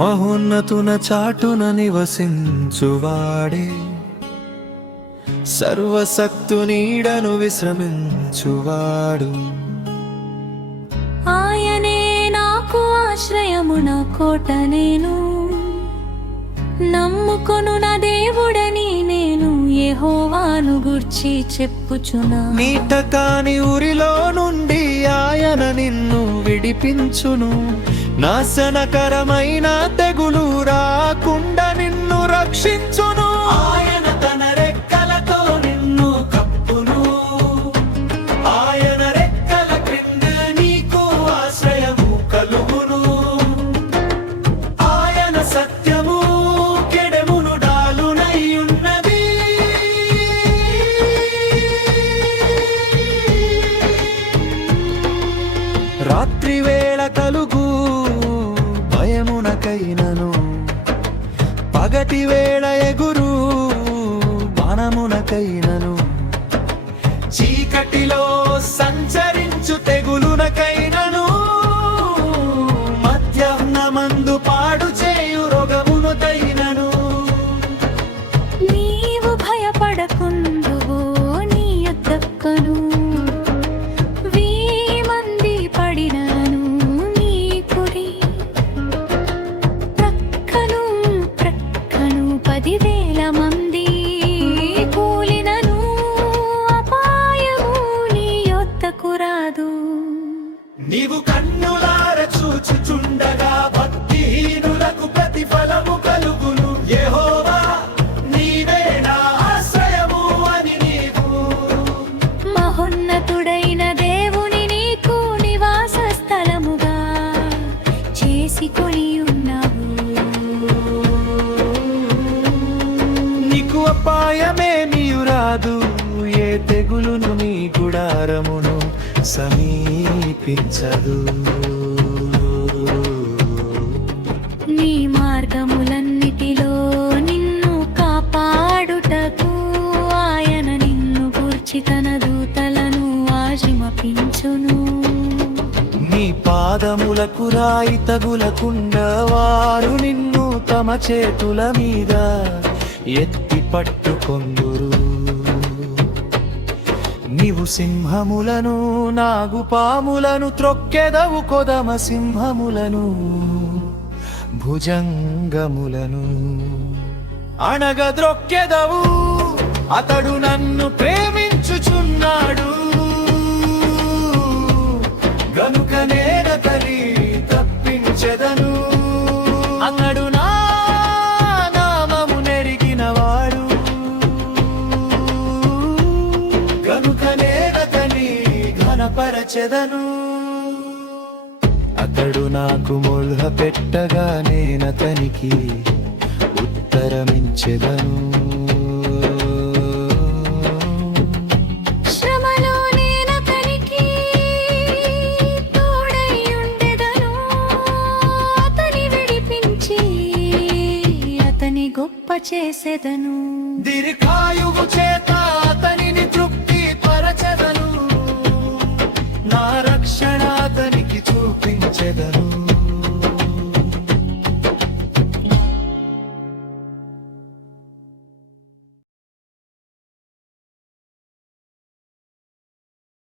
మహోన్నతున చాటున నివసించువాడే, సర్వశక్తు నీడను విశ్రమించువాడు. ఆయనే నాకు ఆశ్రయము, నా కోట, నేను నమ్ముకొను నా దేవుడని నేను యెహోవాను గూర్చి చెప్పుచున్నా. నీట కాని ఊరిలో నుండి ఆయన నిన్ను విడిపించును, నాశనకరమైన తెగులు రాకుండా నిన్ను రక్షించును. ఆయన తన రెక్కలతో నిన్ను కప్పును, ఆయన రెక్కల క్రింద నీకు ఆశ్రయము కలుగును. ఆయన సత్యము కెడెమును డాలునై ఉన్నది, రాత్రి వేళ కలుగు భయమునకైనను, పగటి వేళ ఎగురు బాణమునకైనను, చీకటిలో సంచరించు తెగులునకైనను, మధ్యాహ్నమందు పాడు చేయు రోగమునకైనను. నీవు భయపడకుందువు, నీ యొద్దకు మంది పడినను నీ కుడి ప్రక్కను ప్రక్కను 10,000 మంది కూలినను అపాయము నీ యొద్దకు రాదు. నీవు కన్నులార చూచుచుండగా భక్తిహీనులకు ప్రతిఫలము కలుగును. యెహోవా నీవే నా ఆశ్రయము అని నీవు మహోన్నతుడైన దేవుని నీకు నివాస స్థలముగా చేసుకొని ఉన్నావు. నీకు అపాయమేమియు రాదు, ఏ తెగులును నీ గుడారమును సమీపించదు. నీ మార్గములన్నిటిలో నిన్ను కాపాడుటకు ఆయన నిన్ను గూర్చి తన దూతలను ఆజ్ఞాపించును. నీ పాదములకు రాయి తగులకుండా వారు నిన్ను తమ చేతుల మీద ఎత్తి పట్టుకొందురు. నీవు సింహములను నాగుపాములను త్రొక్కెదవు, కొదమ సింహములను భుజంగములను అణగద్రొక్కెదవు. అతడు నన్ను ప్రేమించుచున్నాడు గనుక నేనతని తప్పించెదను. అతడు నా నామము నెరిగినవాడు గనుక నేనతని ఘనపరచెదను. అతడు నాకు మొల్హ పెట్టగా నేనతనికి ఉత్తరమించెదను. శ్రమలో నేనతనికి తోడై ఉండెదను, అతని విడిపించి అతని గొప్ప చేసెదను. దీర్ఘాయువు చేత అతనిని తృప్తి పరచెదను, నా రక్షణ అతనికి చూపించెదను.